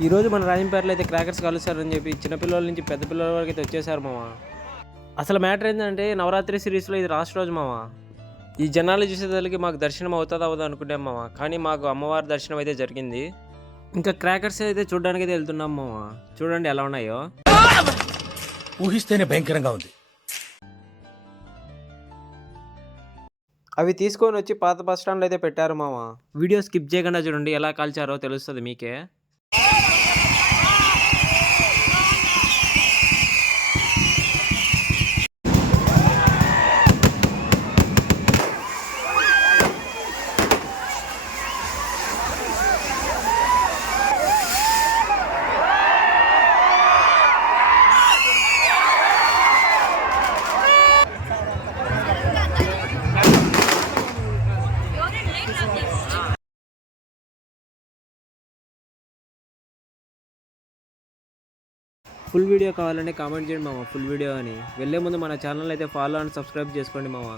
ఈరోజు మన రాజంపేటలో అయితే క్రాకర్స్ కలుస్తారని చెప్పి చిన్నపిల్లల నుంచి పెద్ద పిల్లల వరకు అయితే వచ్చేసారు మామ. అసలు మ్యాటర్ ఏంటంటే నవరాత్రి సిరీస్లో ఇది లాస్ట్ రోజు మామ. ఈ జనాలు చూసేదానికి మాకు దర్శనం అవుతుందా అవుదా అనుకుంటాం మామ, కానీ మాకు అమ్మవారి దర్శనం అయితే జరిగింది. ఇంకా క్రాకర్స్ అయితే చూడడానికి అయితే వెళ్తున్నాం మామ. చూడండి ఎలా ఉన్నాయో. ఊహిస్తేనే భయంకరంగా ఉంది. అవి తీసుకొని వచ్చి పాత బస్ స్టాండ్లో అయితే పెట్టారు మామ. వీడియో స్కిప్ చేయకుండా చూడండి, ఎలా కాల్చారో తెలుస్తుంది మీకే. ఫుల్ వీడియో కావాలంటే కామెంట్ చేయండి మామ, ఫుల్ వీడియో అని. వెళ్ళే ముందు మన ఛానల్ అయితే ఫాలో అండ్ సబ్స్క్రైబ్ చేసుకోండి మామ.